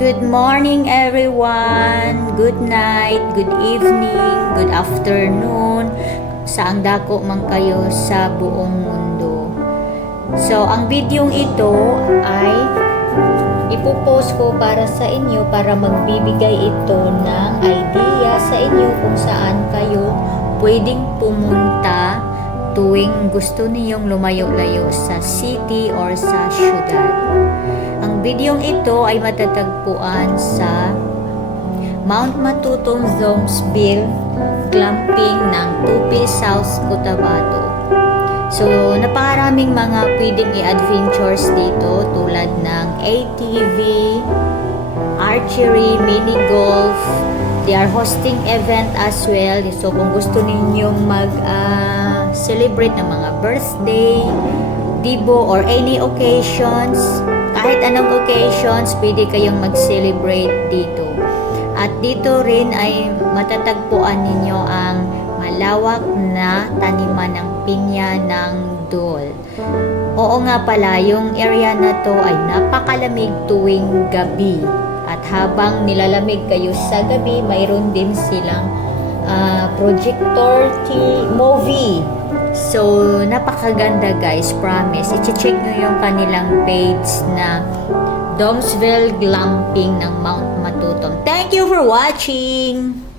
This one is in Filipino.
Good morning everyone, good night, good evening, good afternoon, saang dako man kayo sa buong mundo. So, ang videong ito ay ipopost ko para sa inyo para magbibigay ito ng idea sa inyo kung saan kayo pwedeng pumunta tuwing gusto niyong lumayo-layo sa city or sa syudad. Ang videong ito ay matatagpuan sa Mount Matutong Domesville Glamping ng Tupi, South Cotabato. So, napakaraming mga pwedeng i-adventures dito tulad ng ATV, archery, mini golf. They are hosting event as well. So, kung gusto ninyong mag-celebrate ng mga birthday, dibo, or any occasions, kahit anong occasions, pwede kayong mag-celebrate dito. At dito rin ay matatagpuan ninyo ang malawak na taniman ng pinya ng Dole. Oo nga pala, yung area na to ay napakalamig tuwing gabi. At habang nilalamig kayo sa gabi, mayroon din silang projector movie. So, napakaganda guys, promise. I-check nyo yung kanilang page na Domesville Glamping ng Mount Matutong. Thank you for watching!